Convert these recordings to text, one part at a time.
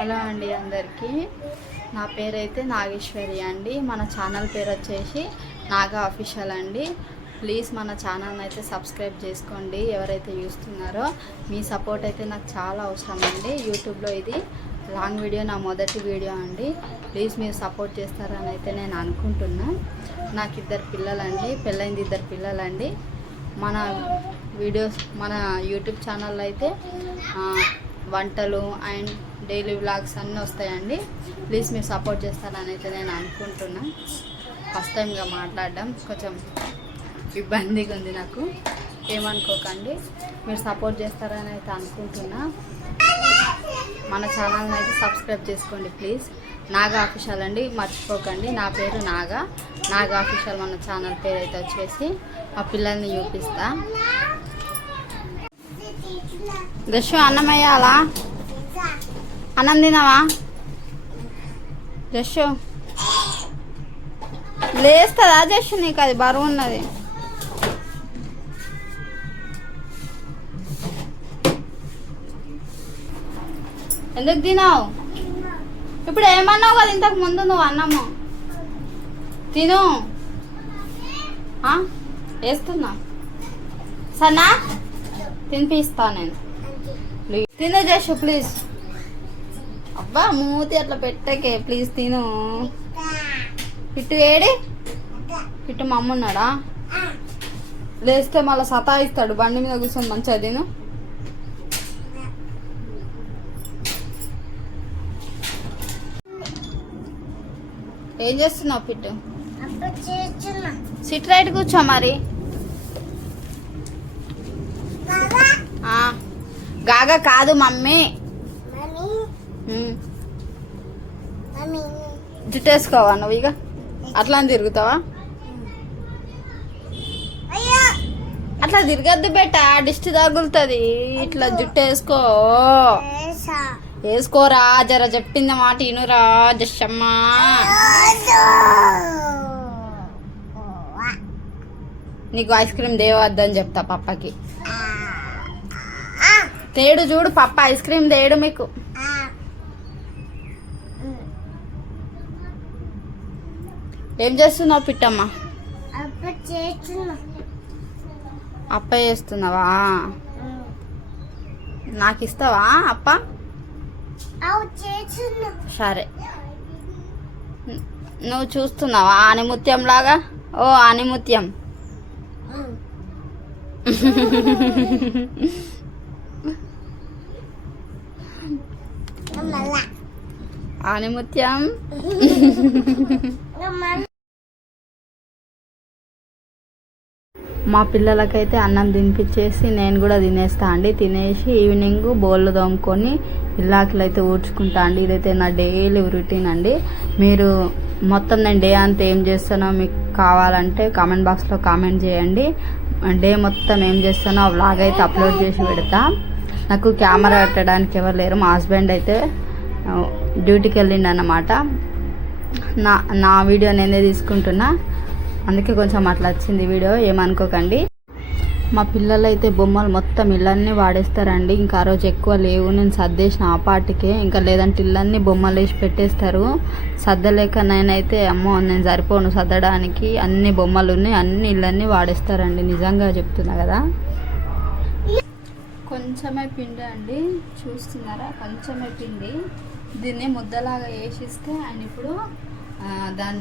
Hello అండి అందరికీ. నా పేరైతే నాగేశ్వరి అండి. మన ఛానల్ పేరు వచ్చేసి నాగా ఆఫీషియల్ అండి. ప్లీజ్ మన ఛానల్ని అయితే సబ్స్క్రైబ్ చేసుకోండి. ఎవరైతే చూస్తున్నారో మీ సపోర్ట్ అయితే నాకు చాలా అవసరం అండి. యూట్యూబ్లో ఇది లాంగ్ వీడియో, నా మొదటి వీడియో అండి. ప్లీజ్ మీరు సపోర్ట్ చేస్తారని అయితే నేను అనుకుంటున్నా. నాకు 2 పిల్లలండి, పెళ్ళైంది 2 పిల్లలండి. మన వీడియోస్ మన యూట్యూబ్ ఛానల్లో అయితే వంటలు అండ్ డైలీ వ్లాగ్స్ అన్నీ వస్తాయండి. ప్లీజ్ మీరు సపోర్ట్ చేస్తారని అయితే నేను అనుకుంటున్నా. ఫస్ట్ టైంగా మాట్లాడడం కొంచెం ఇబ్బందిగా ఉంది నాకు, ఏమనుకోకండి. మీరు సపోర్ట్ చేస్తారని అయితే అనుకుంటున్నా. మన ఛానల్ని అయితే సబ్స్క్రైబ్ చేసుకోండి ప్లీజ్. నాగా ఆఫీషియల్ అండి, మర్చిపోకండి. నా పేరు నాగా ఆఫీషియల్. మన ఛానల్ పేరు అయితే వచ్చేసి మా పిల్లల్ని చూపిస్తా. జస్సు అన్నం వేయాలా? అన్నం తినవా జస్సు? లేస్తుందా జస్సు? నీకు అది బరువు ఉన్నది. ఎందుకు తినావు? ఇప్పుడు ఏమన్నావు కదా ఇంతకు ముందు నువ్వు? అన్నము తిను. వేస్తున్నా సన్నా, తినిపిస్తా నేను. తిను జస్సు ప్లీజ్. అబ్బా మూతి అట్లా పెట్టకే ప్లీజ్, తిను. పిట్టు ఏడి? పిట్టు మా అమ్మ ఉన్నాడా? లేస్తే మళ్ళీ సతాయిస్తాడు. బండి మీద కూర్చొని మంచిగా తిను. ఏం చేస్తున్నావు పిట్టు? సిట్ రైట్ కూర్చో మరి. గాగా కాదు మమ్మీ. జుట్టేసుకోవా నువ్వు? ఇక అట్లా తిరుగుతావా? అట్లా తిరగద్దు బెట్ట, దిష్టి తగులుతుంది. ఇట్లా జుట్టు వేసుకోరా. జర చెప్పింది మాట ఇనురా జషమ్మా. నీకు ఐస్ క్రీమ్ దేవద్దని చెప్తా పప్పకి. తేడు చూడు, పప్ప ఐస్ క్రీమ్ తేడు మీకు. ఏం చేస్తున్నావు పిట్టమ్మ? అప్ప చేస్తున్నావా? నాకు ఇస్తావా అప్ప? సరే. నువ్వు చూస్తున్నావా ఆనిముత్యం లాగా? ఓ ఆనిముత్యం. ఆనిముత్యం. మా పిల్లలకైతే అన్నం తినిపించేసి నేను కూడా తినేస్తా అండి. తినేసి ఈవినింగ్ బోళ్ళు తోముకొని ఇల్లాకిలు అయితే ఊడ్చుకుంటా అండి. ఇదైతే నా డైలీ రొటీన్ అండి. మీరు మొత్తం నేను డే అంతా ఏం చేస్తానో మీకు కావాలంటే కామెంట్ బాక్స్లో కామెంట్ చేయండి. డే మొత్తం ఏం చేస్తానో ఆ వ్లాగ్ అయితే అప్లోడ్ చేసి పెడతా. నాకు కెమెరా పెట్టడానికి ఎవరు లేరు. మా హస్బెండ్ అయితే డ్యూటీకి వెళ్ళిండు అన్నమాట. నా వీడియో నేనే తీసుకుంటున్నా, అందుకే కొంచెం అట్లా వచ్చింది వీడియో, ఏమనుకోకండి. మా పిల్లలు అయితే బొమ్మలు మొత్తం ఇళ్ళన్నీ వాడేస్తారండి. ఇంకా ఆ రోజు ఎక్కువ లేవు, నేను సర్దేసిన ఆ పాటికే. ఇంకా లేదంటే ఇళ్ళన్నీ బొమ్మలు వేసి పెట్టేస్తారు. సర్దలేక నేనైతే అమ్మో నేను సరిపోను సర్దడానికి. అన్ని బొమ్మలు ఉన్నాయి, అన్ని ఇళ్ళన్నీ వాడేస్తారండి. నిజంగా చెప్తున్నా కదా. కొంచెమే పిండి అండి, చూస్తున్నారా? కొంచెమే పిండి. దీన్ని ముద్దలాగా వేసిస్తే ఆయన ఇప్పుడు దాని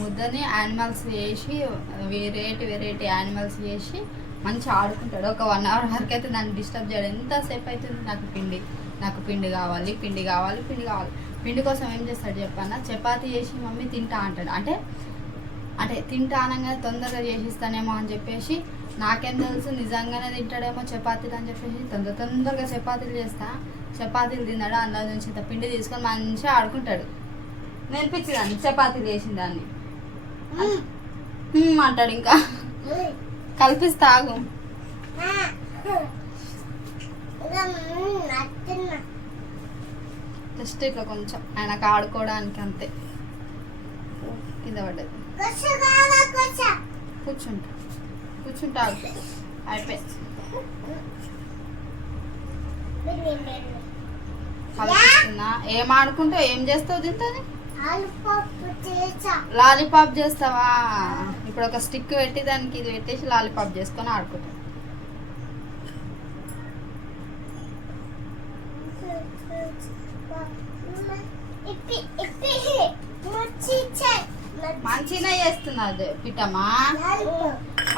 ముద్దని యానిమల్స్ వేసి వెరైటీ యానిమల్స్ వేసి మంచిగా ఆడుకుంటాడు. ఒక 1 అవర్ వరకు అయితే దాన్ని డిస్టర్బ్ చేయడం. ఎంతసేపు అవుతుంది? నాకు పిండి కావాలి. పిండి కోసం ఏం చేస్తాడు చెప్పన్నా? చపాతీ చేసి మమ్మీ తింటా అంటాడు. అంటే తింటా అనగానే తొందరగా చేసిస్తానేమో అని చెప్పేసి, నాకేం తెలుసు నిజంగానే తింటాడేమో చపాతీలు అని చెప్పేసి తొందరగా చపాతీలు చేస్తా. చపాతీలు తిన్నాడు, అందులో నుంచి ఇంత పిండి తీసుకొని మంచిగా ఆడుకుంటాడు. నేర్పించేదాన్ని చపాతీలు చేసిన దాన్ని అంటాడు. ఇంకా కల్పిస్తా ఆగు. జస్ట్ ఇట్లా కొంచెం ఆయనకు ఆడుకోవడానికి అంతే. కింద పడ్డది. కూర్చుంటా అయిపోయి కల్పిస్తున్నా. ఏం ఆడుకుంటావు, ఏం చేస్తావు తింటుంది? లాలీపాప్ చేస్తావా? ఇప్పుడు ఒక స్టిక్ పెట్టి దానికి ఇది పెట్టేసి లాలీపాప్ చేసుకొని ఆడుకుంటాం. మంచిగా చేస్తున్నది పిట్టమ్మా.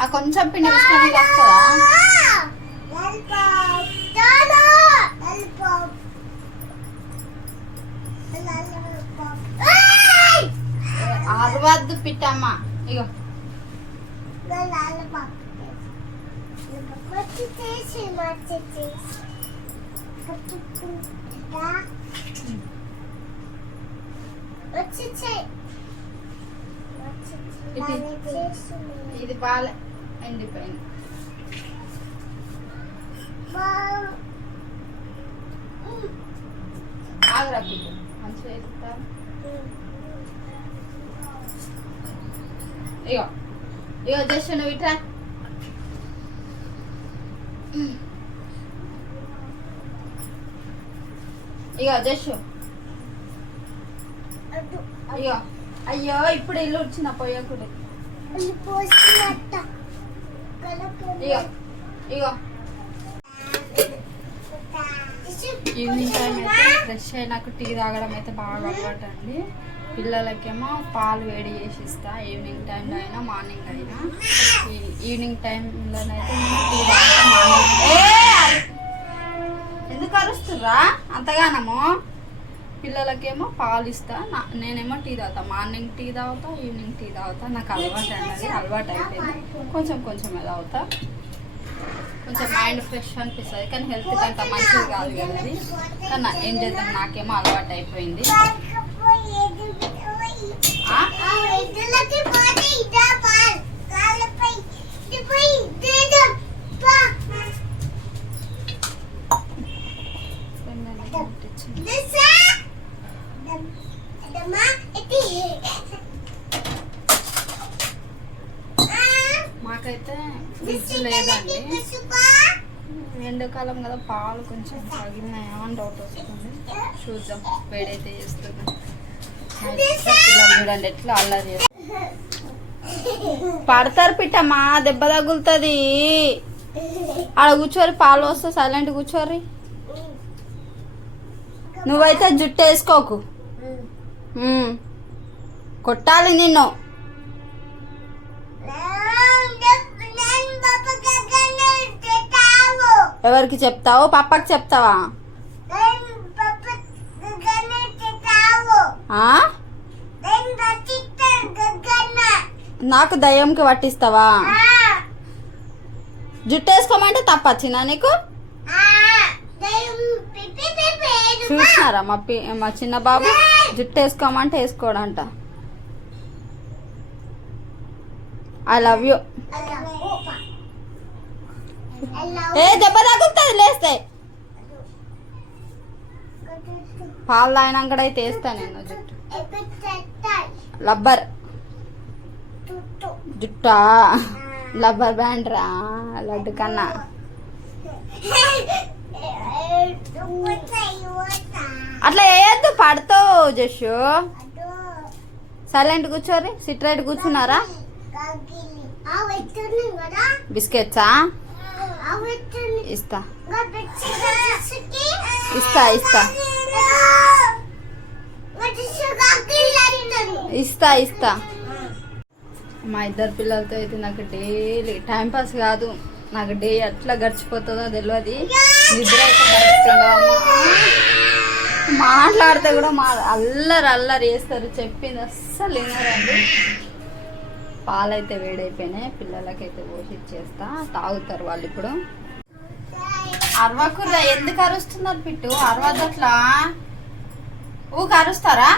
ఆ కొంచెం పిండి తీసుకొని వస్తుందా? అరవద్దు పిట్టమ్మ. ఇగో ఇది బాగా ఎండిపోయింది. ఆగరా పిట్ట, మంచిగా వేస్తారు. ఇగో ఇగో జస్ట్ నువ్వు ఇట్రా. ఇగో జస్ట్ అయ్యో అయ్యో ఇప్పుడు ఇల్లు వచ్చిన పోయకుడు. ఇగో ఇగో ఈవినింగ్ టైం అయితే ఫ్రెష్ అయినాక టీ తాగడం అయితే బాగా అలవాటు అండి. పిల్లలకేమో పాలు వేడి చేసి ఇస్తా, ఈవినింగ్ టైంలో అయినా మార్నింగ్ అయినా. ఈవినింగ్ టైంలోనైతే టీ తాగుతా. మార్నింగ్ ఎందుకు అరుస్తుర్రా అంతగానము? పిల్లలకేమో పాలు ఇస్తా, నేనేమో టీ తాగుతా. మార్నింగ్ టీ తాగుతా, ఈవినింగ్ టీ తాగుతా. నాకు అలవాటు అనేది అలవాటు అయిపోయింది. కొంచెం కొంచెమే తాగుతా. కొంచెం మైండ్ ఫ్రెష్ అనిపిస్తుంది, కానీ హెల్త్ అంత మంచిది కాదు కదా అది. కానీ ఏం చేద్దాం, నాకేమో అలవాటు అయిపోయింది. మాకైతే ఫ్రిడ్జ్ లేదండి. ఎండాకాలం కదా, పాలు కొంచెం తగిలినాయా అని డౌట్ వస్తుంది. చూద్దాం, వేడైతే చేస్తున్నాం. పిల్లలు చూడండి ఎట్లా అల్లరి పడతారు పిట్టమ్మా, దెబ్బ తగులుతుంది. ఆడ కూర్చోరి, పాలు వస్తే సైలెంట్ కూర్చోరి. నువ్వైతే జుట్టు వేసుకోకు, కొట్టాలి నిన్ను. ఎవరికి చెప్తావు? పప్పకి చెప్తావా? నాకు దయ్యంకి పట్టిస్తావా? జుట్టు వేసుకోమంటే తప్పొచ్చిందా నీకు? చూసినారా మా చిన్న బాబు జుట్టు వేసుకోమంటే వేసుకోడంట. I love you. ఏ దెబ్బ తగులుతుంది లేస్తే. పాలు తాగినాకడైతే వేస్తా నేను జుట్టు. లబ్బర్ జుట్టా, లబ్బర్ బ్యాండ్ రా లడ్డు కన్నా. అట్లా వేయద్దు, పడతావు జషు. సైలెంట్ కూర్చోరి. సిట్ రైట్ కూర్చున్నారా? బిస్కెట్సా? ఇస్తా ఇస్తా ఇస్తా ఇస్తా ఇస్తా. మా ఇద్దరు పిల్లలతో అయితే నాకు డైలీ టైంపాస్ కాదు, నాకు డే ఎట్లా గడిచిపోతుందో తెలియదు. నిద్ర అయితే గడుపుతుండమ్మా. మాట్లాడితే కూడా అల్లరి అల్లరి వేస్తారు, చెప్పింది అస్సలు వినరండి. పాలైతే వేడైపోయినాయి, పిల్లలకైతే పోసి ఇచ్చేస్తా, తాగుతారు వాళ్ళు. ఇప్పుడు అరవకుర్రా, ఎందుకు అరుస్తున్నారు పిట్టు? అరవద్దు అట్లా, ఊకి అరుస్తారా?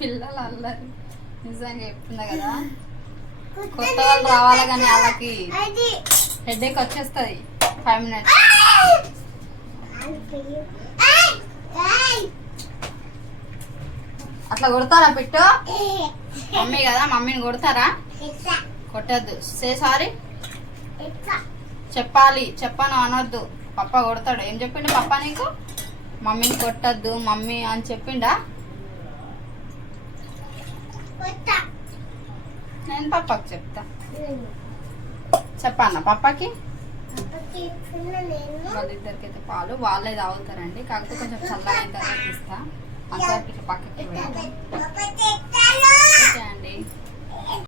పిల్లలు అల్లరి నిజంగా చెప్తున్నా కదా. కొత్త వాళ్ళు రావాలి కానీ వాళ్ళకి హెడేక్ వచ్చేస్తుంది 5 minutes. అట్లా కొడతారా పిట్టు? మమ్మీ కదా, మమ్మీని కొడతారా? కొట్టద్దు. సే సారీ చెప్పాలి. చెప్పను అనొద్దు. పప్ప కొడతాడు. ఏం చెప్పిండు పప్ప నీకు? మమ్మీని కొట్టద్దు మమ్మీ అని చెప్పిండా? నేను పప్పకి చెప్తా. చెప్పన్నా పప్పకి? వాళ్ళిద్దరికైతే పాలు వాళ్ళే తాగుతారండి. కాకపోతే కొంచెం చల్లగా అయిన తర్వాత ఇస్తా. అంతవరకు పక్కకి పెడతా.